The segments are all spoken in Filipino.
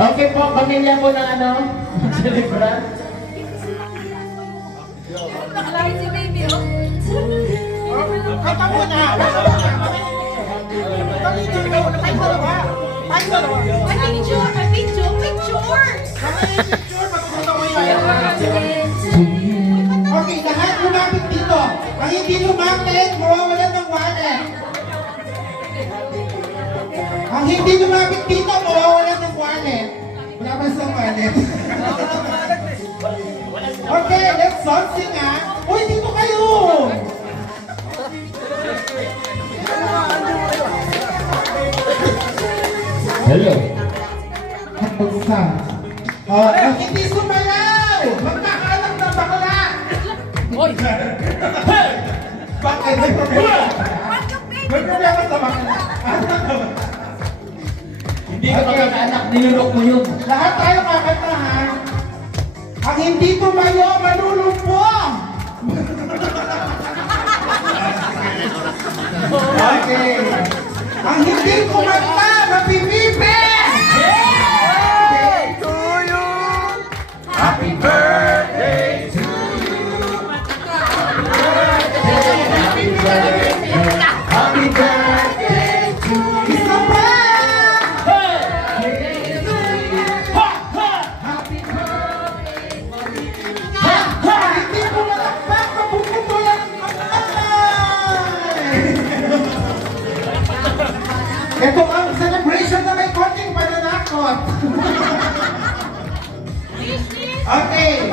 Okay po, pamilya po ng ano? Celebrant. Nakalaki si baby, oh. Kata mo na! Okay, lahat lumapit dito. Ang hindi lumapit, mawawalan ng wallet. Ang hindi lumapit dito, mawawalan ng wallet. Wala ba sa wallet? Okay, let's all sing ha. Uy, dito kayo! Hello. Isa. Oh, ang hindi sumalaw! Magkakalang na bakla! Hoy! Bakit? May problema? May problema sa bakla. Hindi ka magkakaanak, nilunok mo yun. Lahat tayo kakanta ha. Ang hindi tumayo, malulumpo! Okay. Ang hindi kumanta, mapipipi! Happy birthday to Happy birthday to Isa pa! Ang hindi kumalakpak, mapuputulan ang kamay! Ito ang celebration na may konting pananakot. Okay.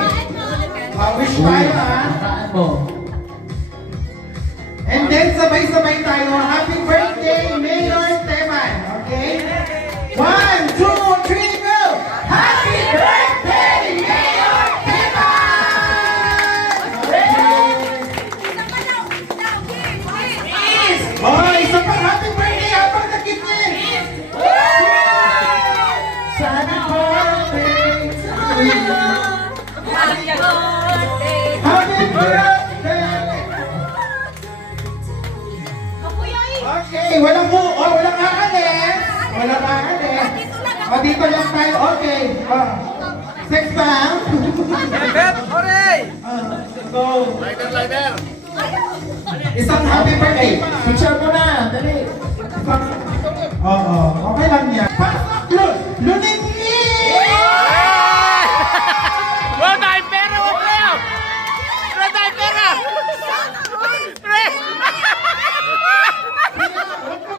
Wish tayo ha. Saan mo? And then sabay-sabay tayo. Happy birthday, Mayor Teman. Okay? 1, 2, 3, go! Happy birthday, Mayor Teman! Oh, isa pa happy birthday habang nagkikit! Happy birthday to you. Happy birthday! Okay, walang aalis. Walang aalis. O, dito lang tayo. Okay. Sex bang? Go. Isang happy birthday. Picture mo na, dali. Oo.